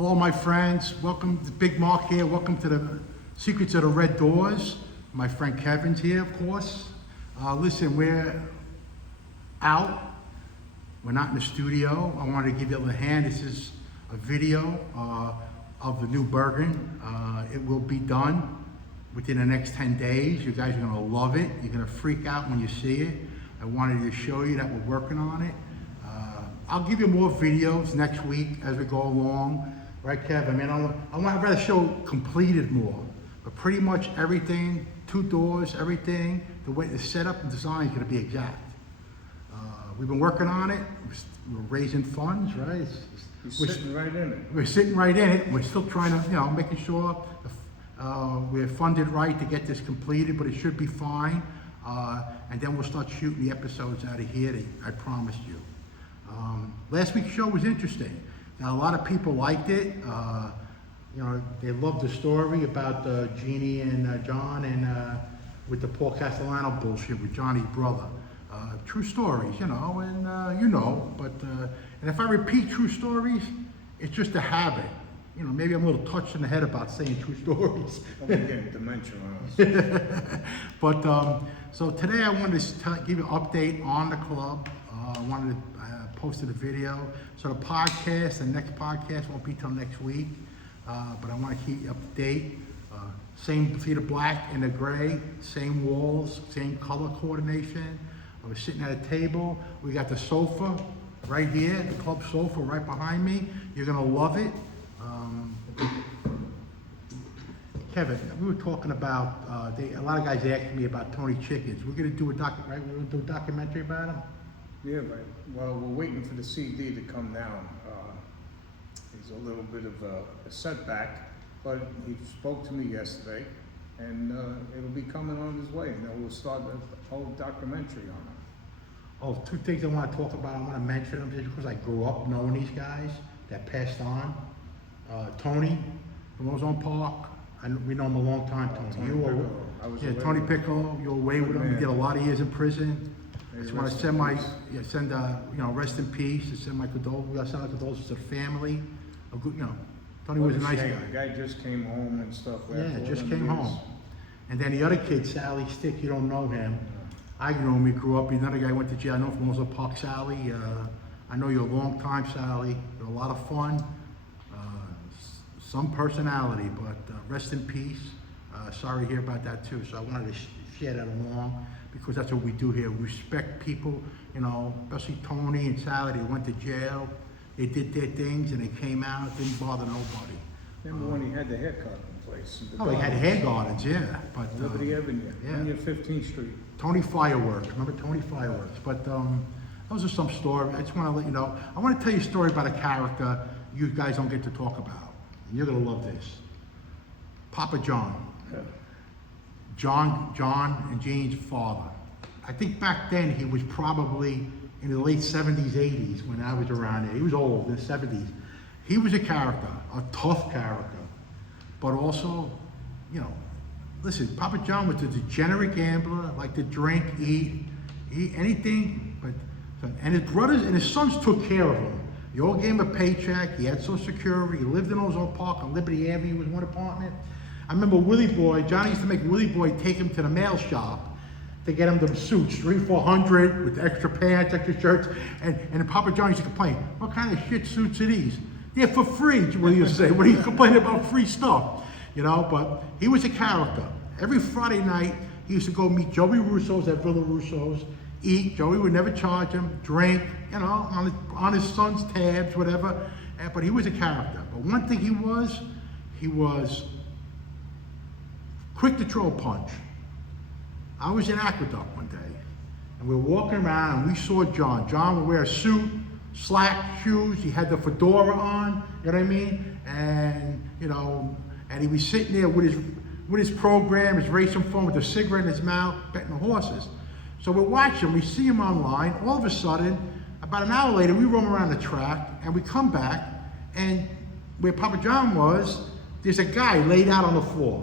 Hello, my friends. Welcome to Big Mark here. Welcome to the Secrets of the Red Doors. My friend Kevin's here, of course. Listen, we're out. We're not in the studio. I wanted to give you a little hand. This is a video of the new Bergin. It will be done within the next 10 days. You guys are going to love it. You're going to freak out when you see it. I wanted to show you that we're working on it. I'll give you more videos next week as we go along. Right, Kev? I mean, I want to rather show completed more, but pretty much everything, 2 doors, everything, the way the setup and design is going to be exact. We've been working on it. We're raising funds, right? We're sitting right in it. We're sitting right in it. We're still trying to, making sure we're funded right to get this completed, but it should be fine. And then we'll start shooting the episodes out of here. I promised you. Last week's show was interesting. Now, a lot of people liked it. They loved the story about Jeannie and John and with the Paul Castellano bullshit with Johnny's brother. True stories, and but and if I repeat true stories, it's just a habit. Maybe I'm a little touched in the head about saying true stories. I'm getting dementia on us. But so today I wanted to give you an update on the club. I wanted to posted a video. So the next podcast won't be till next week. But I want to keep you up to date. Same see the black and the gray, same walls, same color coordination. I was sitting at a table. We got the sofa right here, the club sofa right behind me. You're gonna love it. Kevin, we were talking about, a lot of guys asked me about Tony Chickens. We're gonna do a right? We're gonna do a documentary about him? Yeah, right. Well, we're waiting for the CD to come down. He's a little bit of a setback, but he spoke to me yesterday, and it'll be coming on his way, and then we'll start a whole documentary on him. Oh, 2 things I want to talk about. I want to mention them just because I grew up knowing these guys that passed on. Tony from Ozone Park. We know him a long time, Tony. Tony Piccolo. You were away with him. He did a lot of years in prison. I just want to send rest in peace. And send my condolences to the family. Tony was a nice guy. The guy just came home and stuff. Yeah, just came home. And then the other kid, Sally Stick. You don't know him. I know him. We grew up. Another guy went to jail. I know from Ozone Park, Sally. I know you a long time, Sally. You're a lot of fun. Some personality, but rest in peace. Sorry to hear about that too. So I wanted to share that along because that's what we do here. We respect people, especially Tony and Sally. They went to jail. They did their things and they came out. Didn't bother nobody. Remember when he had the haircut in place? He had hair gardens, yeah. But Liberty Avenue, yeah. Near 15th Street. Tony Fireworks. Remember Tony Fireworks? But those are some stories. I just want to let you know. I want to tell you a story about a character you guys don't get to talk about. You're gonna love this. Papa John. Yeah. John and Jane's father. I think back then he was probably in the late 70s, 80s when I was around there. He was old in the 70s. He was a character, a tough character, but also, listen, Papa John was a degenerate gambler, liked to drink, eat anything, and his brothers and his sons took care of him. They all gave him a paycheck. He had Social Security. He lived in Ozone Park on Liberty Avenue was one apartment. I remember Willie Boy. Johnny used to make Willie Boy take him to the mail shop to get him the suits, $300-$400 with extra pants, extra shirts. And Papa John used to complain, "What kind of shit suits are these? They're for free." Willie used to say, "What are you complaining about free stuff?" But he was a character. Every Friday night, he used to go meet Joey Russo's at Villa Russo's. Eat. Joey would never charge him. Drink, on his son's tabs, whatever. But he was a character. But one thing he was quick to throw a punch. I was in Aqueduct one day, and we were walking around, and we saw John. John would wear a suit, slack shoes. He had the fedora on. You know what I mean? And and he was sitting there with his program, his racing phone, with a cigarette in his mouth, betting the horses. So we're watching, we see him online. All of a sudden, about an hour later, we roam around the track and we come back, and where Papa John was, there's a guy laid out on the floor.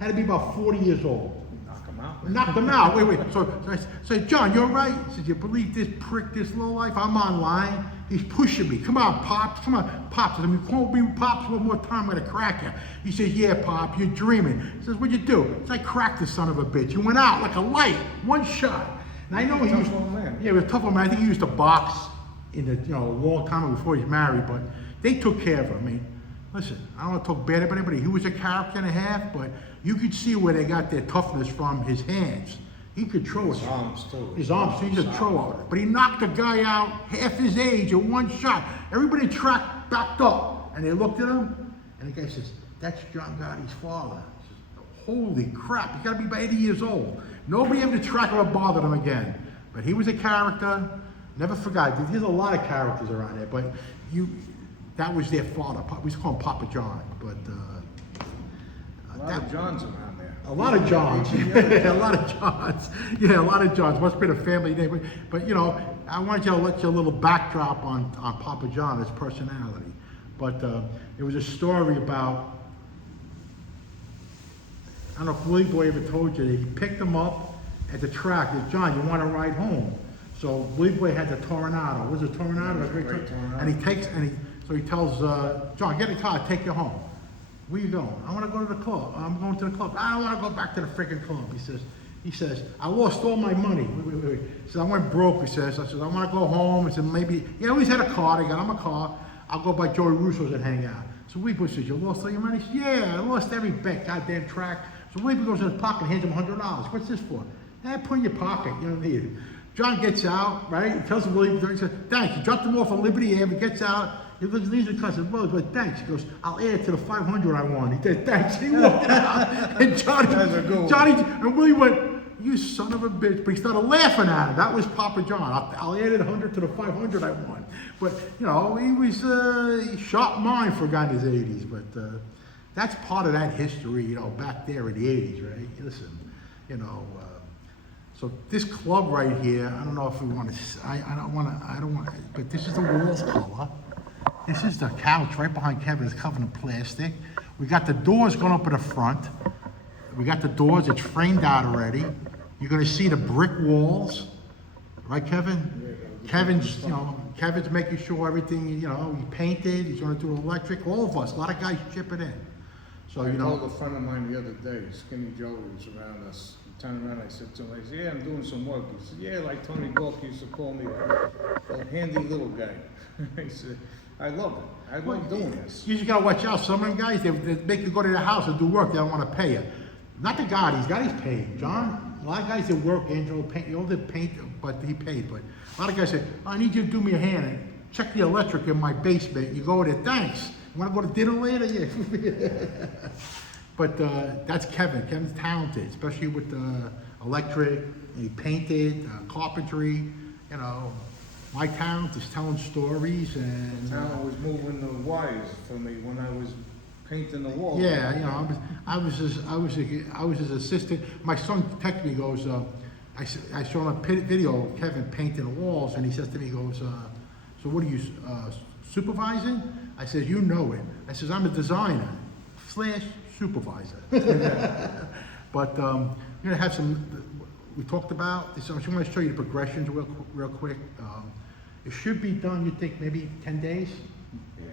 Had to be about 40 years old. Knock him out. Knocked him out. Wait. So I said, "John, you're right." He said, "You believe this prick, this lowlife? I'm online." He's pushing me. Come on, Pops. Come on, Pops. I mean, call me Pops one more time. I'm gonna crack you. He says, yeah, Pop, you're dreaming. He says, what'd you do? He says, I cracked the son of a bitch. He went out like a light, one shot. And I know he was, man. yeah, he was a tough old man. I think he used to box in the, a long time before he was married, but they took care of him. I mean, listen, I don't want to talk bad about anybody. He was a character and a half, but you could see where they got their toughness from his hands. He could throw His arms too. His arms, he's a thrower. But he knocked a guy out half his age in one shot. Everybody track backed up, and they looked at him, and the guy says, that's John Gotti's father. He says, holy crap, he's got to be about 80 years old. Nobody ever tracked him or bothered him again. But he was a character, never forgot. There's a lot of characters around there, but that was their father. We used to call him Papa John, but a lot of Johns around there. a lot of Johns. A lot of Johns. Yeah, a lot of Johns. Must have been a family name. But I wanted to let you a little backdrop on Papa John, his personality. But there was a story about, I don't know if Willie Boy ever told you that he picked him up at the track. He said, John, you want to ride home? So Willie Boy had the Tornado. Was it Tornado? Great Tornado. So he tells John, get in the car, I'll take you home. Where you going? I want to go to the club. I'm going to the club. I don't want to go back to the freaking club. He says, I lost all my money. Wait. He says, I went broke, he says. I said, I want to go home. He said, maybe, he always had a car. They got him a car. I'll go by Joey Russo's and hang out. So Weeble says, you lost all your money? He says, yeah, I lost every bet, goddamn track. So Weeble goes in his pocket and hands him $100. What's this for? Put in your pocket, you don't need it. John gets out, right? He tells him, he says, thanks. He dropped him off on Liberty Ave, he gets out. He looks at the car and says, well, but thanks. He goes, I'll add it to the 500 I won. He said, thanks. He walked out. And Johnny, and Willie went, you son of a bitch. But he started laughing at him. That was Papa John. I'll add it 100 to the 500 I won. But, he was sharp mind for a guy in his 80s. But that's part of that history, back there in the 80s, right? Listen, so this club right here, I don't know if we want to, I don't want to, but this is the walls color. This is the couch right behind Kevin. It's covered in plastic. We got the doors going up in the front. We got the doors. It's framed out already. You're going to see the brick walls, right, Kevin? Kevin's making sure everything. He painted. He's going to do electric. All of us. A lot of guys chipping in. So I told a friend of mine the other day, Skinny Joe, was around us. I turned around. I said to him, "Yeah, I'm doing some work." He said, "Yeah, like Tony Gork used to call me a handy little guy." I said, I love it. I love doing this. You just gotta watch out. Some of them guys, they make you go to their house and do work. They don't want to pay you. Not the Gottis. Gottis paid. John, a lot of guys that work, Angelo, paint. You all did paint, but he paid. But a lot of guys say, I need you to do me a hand and check the electric in my basement. You go there, thanks. You want to go to dinner later? Yeah. But that's Kevin. Kevin's talented, especially with electric. He painted, carpentry. My talent is telling stories and. Talent was moving the wires for me when I was painting the wall. Yeah, I was his assistant. My son texted me, goes, I saw a video of Kevin painting the walls, and he says to me, he goes, so what are you supervising? I said, you know it. I says, I'm a designer / supervisor. But you're gonna have some. We talked about this. I just want to show you the progressions real quick. It should be done, you think, maybe 10 days? Yeah,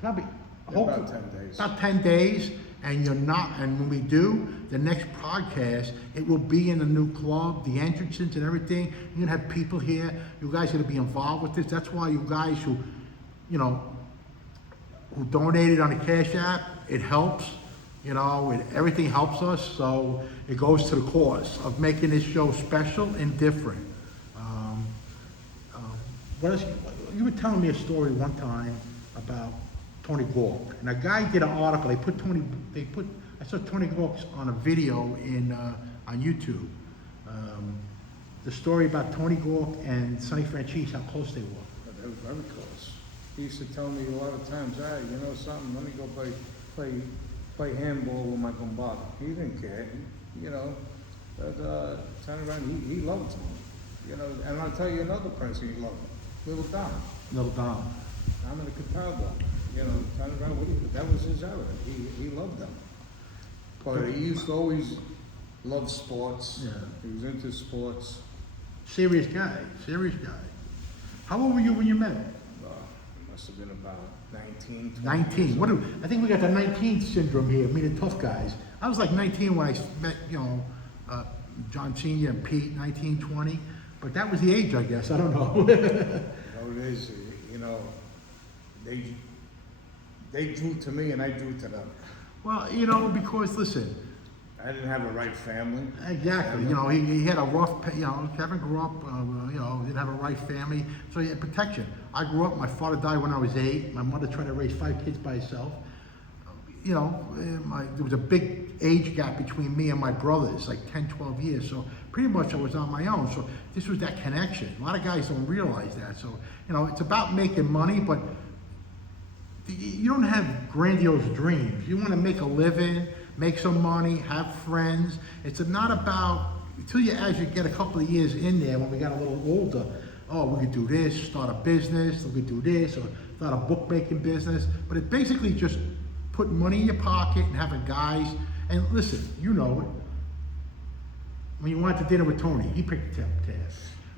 Probably. about 10 days. About 10 days, and and when we do, the next podcast, it will be in the new club, the entrances and everything. You're gonna have people here. You guys are gonna be involved with this. That's why you guys who donated on the Cash App, it helps. Everything helps us, so it goes to the cause of making this show special and different. What else? You were telling me a story one time about Tony Gork, and a guy did an article. I saw Tony Gork's on a video on YouTube. The story about Tony Gork and Sonny Franchise, how close they were. They were very close. He used to tell me a lot of times, you know something, let me go play handball with my Gombato. He didn't care, but turn around, he loved him. And I'll tell you another person he loved, Little Don. Little Don. I'm in the Cataldo. Turn around, that was his era. He loved them. But he used to always love sports. Yeah. He was into sports. Serious guy. How old were you when you met him? must have been about 19, 20 19. years What old. do, I think we got the 19 syndrome here, me the tough guys. I was like 19 when I met, John Senior and Pete, 19, 20. But that was the age, I guess. I don't know. You know, it is, you know, they drew to me and I drew to them. Well, because listen, I didn't have a right family. exactly. He had a rough. Kevin grew up. Didn't have a right family, so he had protection. I grew up. My father died when I was 8. My mother tried to raise 5 kids by herself. There was a big age gap between me and my brothers, like 10, 12 years. So pretty much I was on my own. So this was that connection. A lot of guys don't realize that. So it's about making money, but you don't have grandiose dreams. You want to make a living, make some money, have friends. It's not about, as you get a couple of years in there, when we got a little older, we could do this, start a business, we could do this, or start a bookmaking business. But it's basically just putting money in your pocket and having guys. And listen, when you went to dinner with Tony, he picked the tab.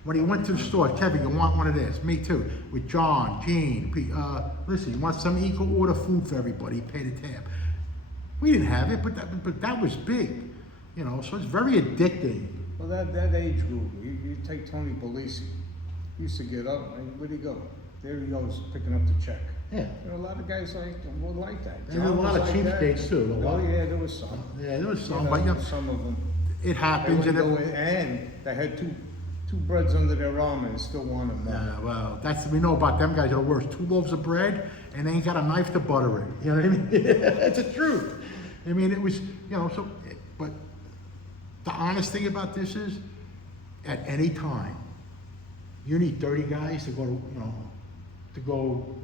When he went to the store, Kevin, you want one of this? Me too. With John, Gene, Pete, listen, you want some equal order food for everybody? He paid the tab. We didn't have it, but that was big, So it's very addicting. Well, that age group, you take Tony Bellisi, he used to get up, and where'd he go? There he goes, picking up the check. Yeah. A lot of guys were like that. There were a lot of cheapskates too. Yeah, there was some. Yeah, there was some, Some of them. it happens. And they had two breads under their arm and still wanted more. Yeah, well, we know about them guys are the worst. 2 loaves of bread and they ain't got a knife to butter it. You know what I mean? It's the truth. I mean, it was, but the honest thing about this is, at any time, you need 30 guys to go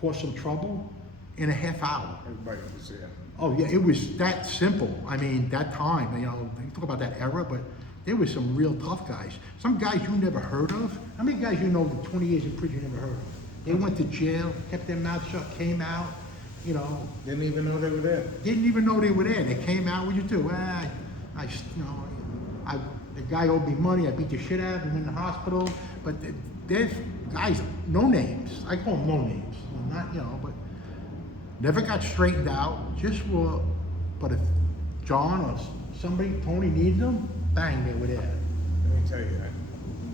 cause some trouble in a half hour. Everybody was there. Oh yeah, it was that simple. I mean, that time, you talk about that era, but there was some real tough guys. Some guys you never heard of. How many guys with 20 years in prison you never heard of? They went to jail, kept their mouth shut, came out, Didn't even know they were there. Didn't even know they were there. They came out, what'd you do? The guy owed me money, I beat the shit out of him in the hospital. But there's guys, no names. I call them no names. But never got straightened out. But if John or somebody, Tony needed them, bang, they were there. Let me tell you that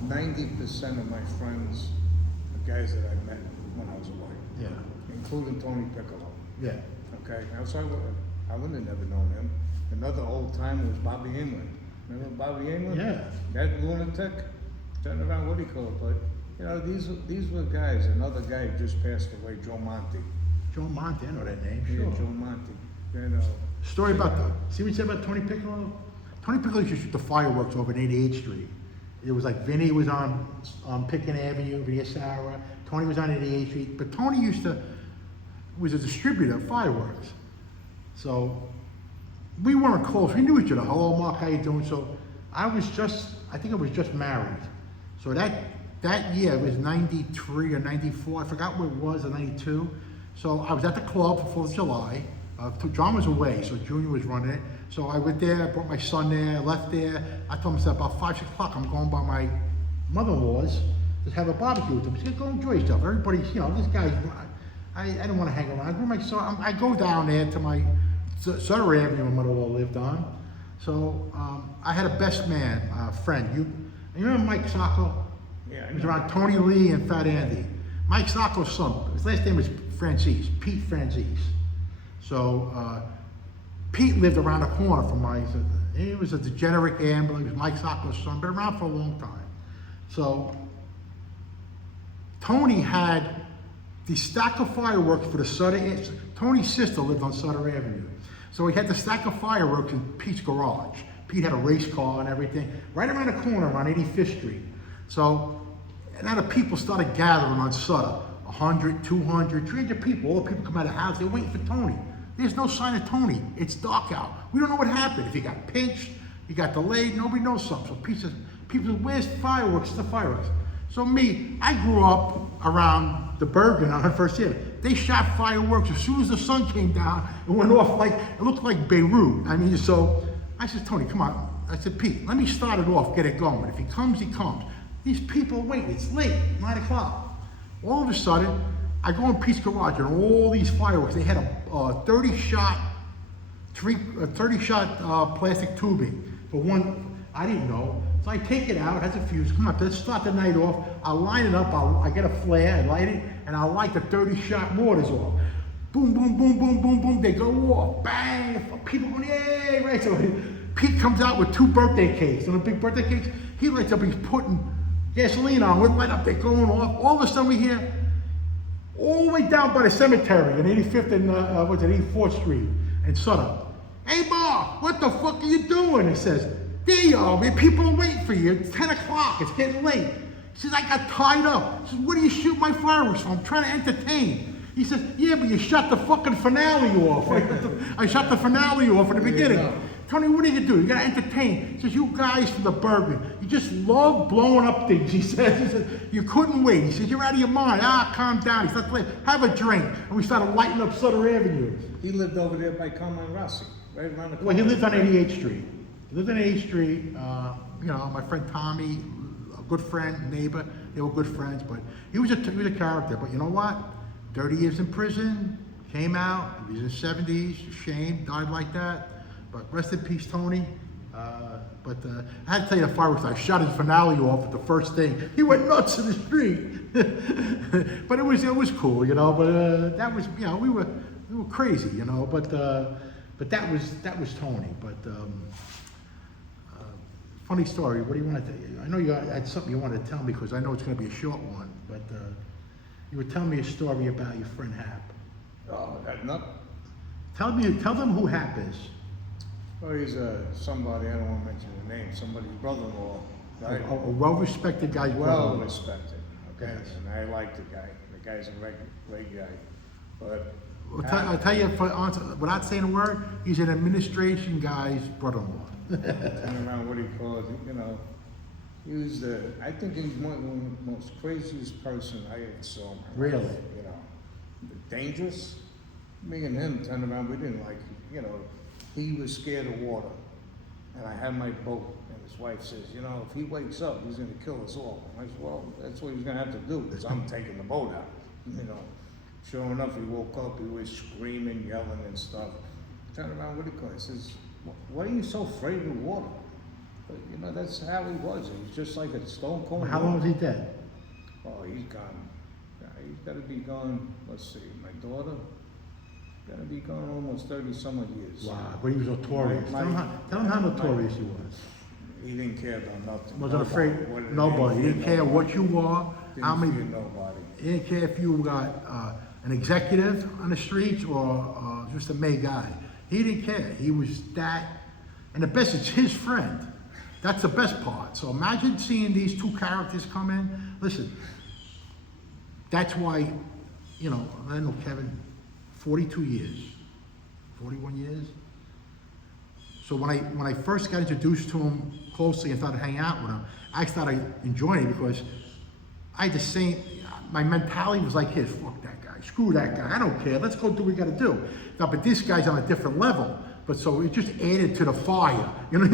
90% of my friends are guys that I met when I was away. Yeah. Including Tony Piccolo. Yeah. Okay, outside, I wouldn't have never known him. Another old timer was Bobby England. Remember Bobby England? Yeah. That lunatic, turn around, what do you call it? But these were guys. Another guy just passed away, Joe Monte. Joe Monte, I know that name. Yeah, Sure. Joe Monte. Story about see what you said about Tony Piccolo? Tony Piccolo used to shoot the fireworks over 88th Street. It was like Vinny was on Pitkin Avenue, Vinny Sarah. Tony was on 88th Street. But Tony was a distributor of fireworks. So we weren't close. We knew each other. Hello, Mark, how you doing? So I think I was just married. So that year, it was 93 or 94. I forgot what it was, or 92. So I was at the club for 4th of July. John was away, so Junior was running it. So I went there, brought my son there, left there. I told myself about 5, 6 o'clock, I'm going by my mother-in-law's to have a barbecue with them. He said, go enjoy yourself. Everybody's, this guy's, I didn't want to hang around. I bring my son, I go down there to my Sutter Avenue, my mother-in-law lived on. So I had a best man friend. You remember Mike Sacco? Yeah, He was around Tony Lee and Fat Andy. Mike Sacco's son, his last name was Francis, Pete Francis. So Pete lived around the corner from he was a degenerate gambler. He was Mike Sacco's son, been around for a long time. So Tony had the stack of fireworks for the Sutter. Tony's sister lived on Sutter Avenue. So he had the stack of fireworks in Pete's garage. Pete had a race car and everything, right around the corner on 85th Street. So now the people started gathering on Sutter, 100, 200, 300 people. All the people come out of the house, they're waiting for Tony. There's no sign of Tony. It's dark out. We don't know what happened. If he got pinched, he got delayed, nobody knows something. So people said, where's fireworks? It's the fireworks. So I grew up around the Bergin on her first year. They shot fireworks as soon as the sun came down. It went off it looked like Beirut. I mean, so I said, Tony, come on. I said, Pete, let me start it off, get it going. If he comes, he comes. These people are waiting. It's late, 9 o'clock. All of a sudden, I go in Pete's Garage and all these fireworks, they had a 30 shot plastic tubing for one. I didn't know. So I take it out, it has a fuse. Come on, let's start the night off. I'll line it up, I get a flare, I light it, and I'll light the 30 shot mortars off. Boom, boom, boom, boom, boom, boom, they go off. Bang! People going, yay! Right? So Pete comes out with 2 birthday cakes. And the big birthday cakes, he lights up, he's putting gasoline on, we light up, they're going off. All of a sudden we hear, all the way down by the cemetery on 85th and 84th Street in Sutter. Hey, Ma, what the fuck are you doing? He says, there you are, man. People are waiting for you. It's 10 o'clock. It's getting late. He says, I got tied up. He says, what do you shoot my fireworks for? I'm trying to entertain. He says, yeah, but you shut the fucking finale off. I shut the finale off in the beginning. Yeah. Tony, what are you gonna do? You gotta entertain. He says, you guys from the Bergin, you just love blowing up things, he says, you couldn't wait. He says, you're out of your mind. Calm down. He started have a drink. And we started lighting up Sutter Avenue. He lived over there by Carmen Rossi, right around the corner. Well, he lived on 88th Street. He lived on 88th Street. You know, my friend Tommy, a good friend, neighbor, they were good friends, but he was a character. But you know what? 30 years in prison, came out, he was in his 70s, shame, died like that. But rest in peace, Tony. I had to tell you the fireworks. I shot his finale off at the first thing. He went nuts in the street. But it was cool, you know. But that was, you know, we were crazy, you know. But that was Tony. But funny story. What do you want to tell? I know you had something you wanted to tell me because I know it's going to be a short one. But you were telling me a story about your friend Hap. Oh, that nut. Tell them who Hap is. Well, he's somebody, I don't want to mention the name, somebody's brother-in-law. A well-respected guy. Well respected, okay? Yes. And I like the guy. The guy's a great guy. But I'll tell you, without saying a word, he's an administration guy's brother-in-law. turn around, what do you call it? You know, he was I think he's one of the most craziest person I ever saw in my life. Really? You know, dangerous. Me and him turned around, we didn't like, you know, he was scared of water. And I had my boat, and his wife says, you know, if he wakes up, he's gonna kill us all. I said, well, that's what he's gonna have to do, because I'm taking the boat out. You know, sure enough, he woke up, he was screaming, yelling and stuff. Turned around, what do you call it? He says, why are you so afraid of water? But, you know, that's how he was. He was just like a stone cold. How long was he dead? Oh, he's gone. He's gotta be gone, let's see, my daughter, gotta be gone almost 30 some odd years. Wow, but he was notorious. Tell him how notorious he was. He didn't care about nothing. Wasn't afraid, nobody. He didn't care what you were, how many. Didn't fear nobody. He didn't care if you got an executive on the streets or just a May guy. He didn't care. He was that, and the best, it's his friend. That's the best part. So imagine seeing these two characters come in. Listen, that's why, you know, I know Kevin, 42 years, 41 years. So when I first got introduced to him closely and started hanging out with him, I started enjoying it because I had the same, my mentality was like his, fuck that guy, screw that guy, I don't care, let's go do what we gotta do. Now, but this guy's on a different level, but so it just added to the fire, you know?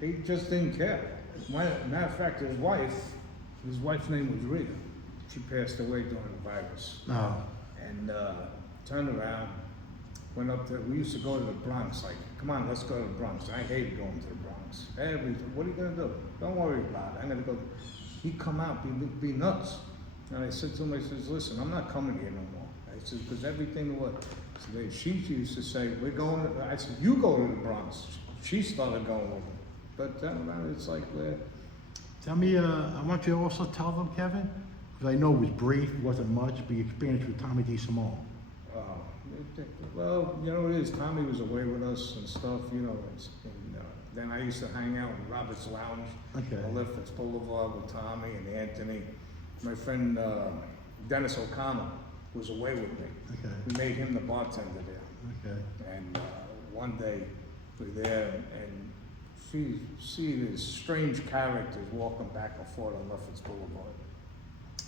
He just didn't care. Matter of fact, his wife's name was Rita. She passed away during the virus. No. And turned around, went up there. We used to go to the Bronx, like, come on, let's go to the Bronx. I hated going to the Bronx. What are you gonna do? Don't worry about it. I'm gonna go. He'd come out, be nuts. And I said to him, I says, listen, I'm not coming here no more. I said, because everything was, so she used to say, we're going to, I said, you go to the Bronx. She started going with him. But it's like, Tell me, I want you to also tell them, Kevin, because I know it was brief, it wasn't much, but your experience with Tommy DeSimone. well, you know, it is. Tommy was away with us and stuff, you know. Then I used to hang out in Robert's Lounge, Okay. on Lifton's Boulevard with Tommy and Anthony. My friend Dennis O'Connell was away with me. Okay. We made him the bartender there. Okay. And one day we're there, and see these strange characters walking back and forth on Lifton's Boulevard.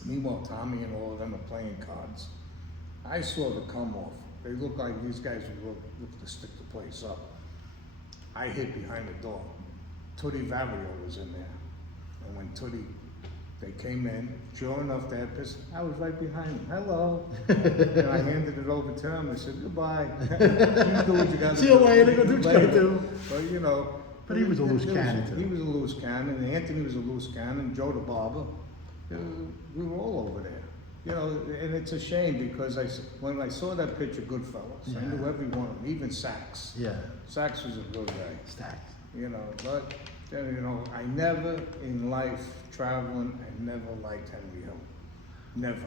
Meanwhile, Tommy and all of them are playing cards. I saw the come off. They look like these guys would look to stick the place up. I hid behind the door. Tutti Vario was in there. And when Tutti They came in, sure enough, they had pistol. I was right behind them. Hello. And I handed it over to him. I said, goodbye. You do what you got to do. See you later, go do what you gotta do. But you know. But he was a loose cannon, too. He was a loose cannon. Anthony was a loose cannon. Joe the barber. We were all over there. You know, and it's a shame because when I saw that picture, Goodfellas, I knew every one of them, even Sachs. Yeah. Sachs was a good guy. Stacks. You know, but, you know, I never in life traveling, I never liked Henry Hill. Never.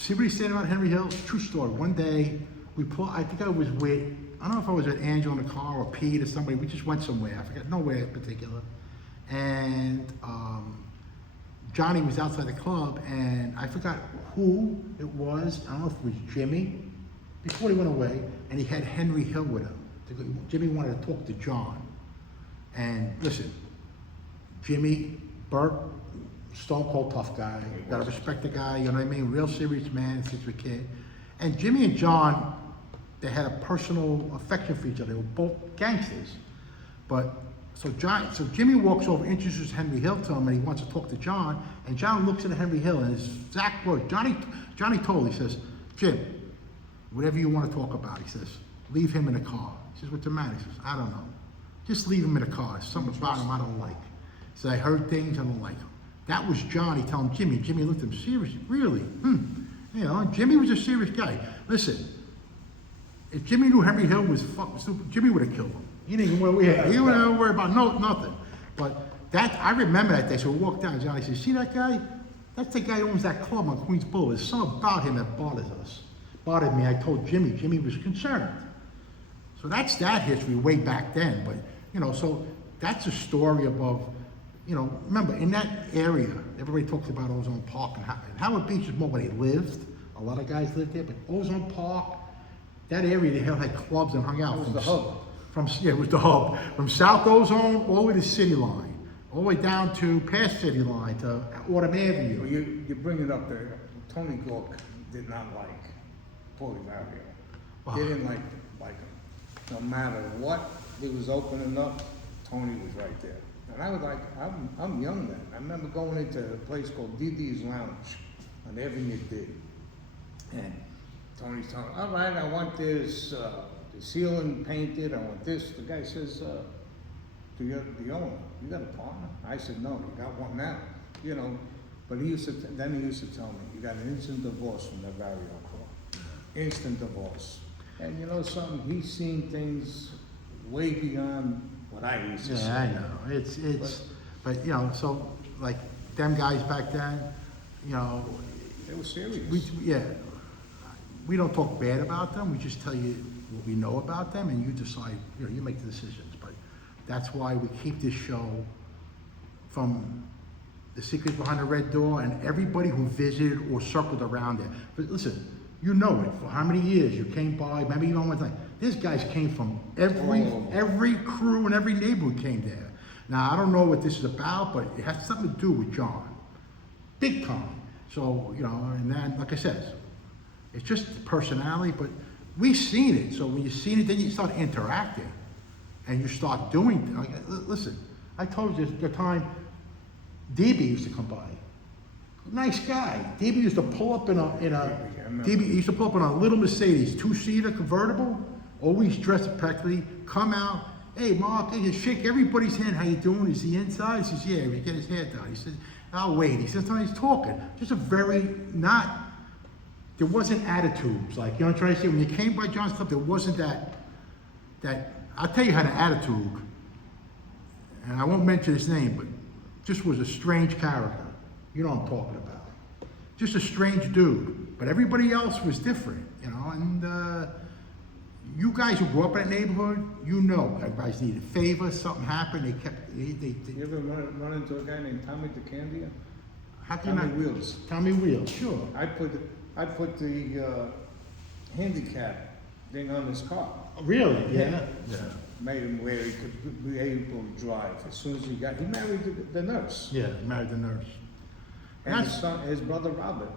See what he's saying about Henry Hill? True story. One day, I think I was with, I don't know if I was with Angel in the car or Pete or somebody. We just went somewhere. I forget, nowhere in particular. And Johnny was outside the club, and I forgot who it was. I don't know if it was Jimmy, before he went away, and he had Henry Hill with him. Jimmy wanted to talk to John. And listen, Jimmy, Burt, stone cold tough guy. Gotta respect the guy, you know what I mean? Real serious man since we were a kid. And Jimmy and John, they had a personal affection for each other. They were both gangsters. But so Jimmy walks over, introduces Henry Hill to him, and he wants to talk to John. And John looks at Henry Hill, and his exact words, Johnny told, he says, Jim, whatever you want to talk about, he says, leave him in the car. He says, what's the matter? He says, I don't know. Just leave him in the car. Something about him I don't like. He said, I heard things, I don't like him. That was Johnny telling Jimmy. Jimmy looked at him, serious, really? You know, Jimmy was a serious guy. Listen, if Jimmy knew Henry Hill was fucking stupid, Jimmy would have killed him. He didn't even worry about nothing. But I remember that day. So we walked down. Johnny said, "See that guy? That's the guy who owns that club on Queens Boulevard. There's something about him that bothered me." I told Jimmy. Jimmy was concerned. So that's that history way back then. But you know, so that's a story above. You know, remember in that area, everybody talks about Ozone Park and Howard Beach is more where they lived. A lot of guys lived there, but Ozone Park, that area, they had clubs and hung out. It was the hub. It was the hub. From South Ozone all the way to City Line, all the way down to past City Line to Autumn Avenue. Well, you bring it up there. Tony Gork did not like Polivario. Wow. He didn't like him. No matter what he was opening up, Tony was right there. And I was like, I'm young then. I remember going into a place called DD's Lounge on Avenue D. And Tony's telling, all right, I want this, the ceiling painted, I want this. The guy says, to the owner, you got a partner? I said, no, you got one now. You know, but he used to tell me, you got an instant divorce from that Vario Club. Instant divorce. And you know something, he's seen things way beyond what I used to see. Yeah, I know. But you know, so like them guys back then, you know, They were serious. We don't talk bad about them. We just tell you what we know about them, and you decide. You know, you make the decisions. But that's why we keep this show from the secret behind the red door, and everybody who visited or circled around there. But listen, you know it. For how many years you came by? Maybe even one time. These guys came from every crew and every neighborhood came there. Now I don't know what this is about, but it has something to do with John, big time. So you know, and then like I said, it's just personality. But we've seen it. So when you've seen it, then you start interacting, and you start doing. Like, listen, I told you the time DB used to come by. Nice guy. DB used to pull up in a little Mercedes, 2-seater convertible, always dressed impeccably, come out, hey Mark, hey, shake everybody's hand, how you doing? Is he inside? He says, yeah, we get his hair done. He says, I'll wait. He says, no, he's talking. Just a very, there wasn't attitudes, like, you know what I'm trying to say? When you came by John's Club, there wasn't that, I'll tell you how the attitude, and I won't mention his name, but just was a strange character. You know what I'm talking about. Just a strange dude. But everybody else was different, you know, and you guys who grew up in that neighborhood, you know everybody's needed favors, something happened, You ever run into a guy named Tommy DeCandia? Tommy Wheels. Tommy Wheels, sure. I put the handicap thing on his car. Really? Yeah. Made him where he could be able to drive. As soon as he married the nurse. Yeah, married the nurse. And his brother Robert.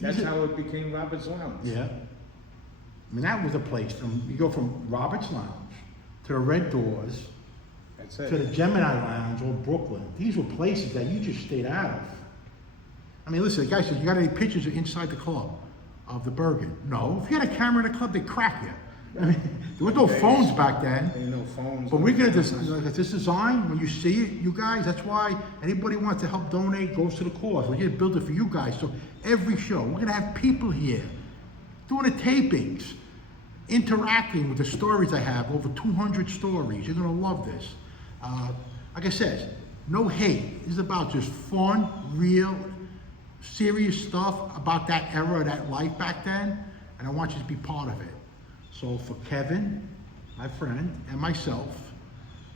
That's how it became Robert's Lounge. Yeah. I mean, that was a place you go from Robert's Lounge to the Red Doors. That's to the it. Gemini Lounge or Brooklyn. These were places that you just stayed out of. I mean, listen, the guy said, you got any pictures of inside the club of the Bergin? No. If you had a camera in the club, they'd crack you. I mean, there was no phones back then. Ain't no phones. But we're gonna like this design, when you see it, you guys, that's why anybody wants to help donate goes to the cause. We're gonna build it for you guys. So every show, we're gonna have people here doing the tapings, interacting with the stories I have, over 200 stories. You're gonna love this. Like I said, no hate. This is about just fun, real, serious stuff about that era, that life back then, and I want you to be part of it. So for Kevin, my friend, and myself,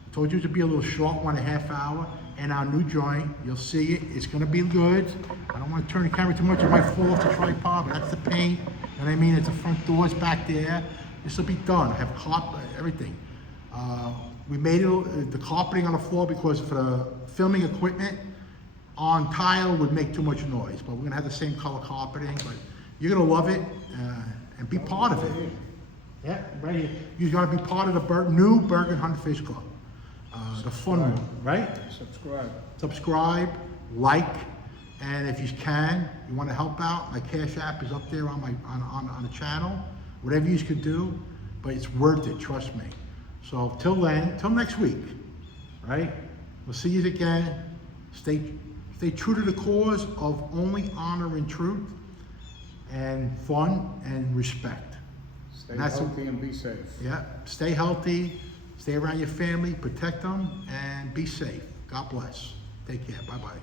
I told you it would be a little short 1.5 hour, and our new joint, you'll see it, it's gonna be good. I don't wanna turn the camera too much, it might fall off the tripod, but that's the paint, you know what I mean? It's the front doors back there. This will be done, I have carpet, everything. We made it, the carpeting on the floor because for the filming equipment, on tile would make too much noise, but we're gonna have the same color carpeting, but you're gonna love it, and be part of it. Yeah, right here. You're gonna be part of the new Bergin Hunt Fish Club. The fun one, right? Subscribe. Subscribe, like, and if you can, you wanna help out, my Cash App is up there on my, on the channel. Whatever you can do, but it's worth it, trust me. So till then, till next week, right? We'll see you again. Stay true to the cause of only honor and truth, and fun and respect. Stay healthy and be safe. Yeah, stay healthy, stay around your family, protect them, and be safe. God bless. Take care. Bye-bye.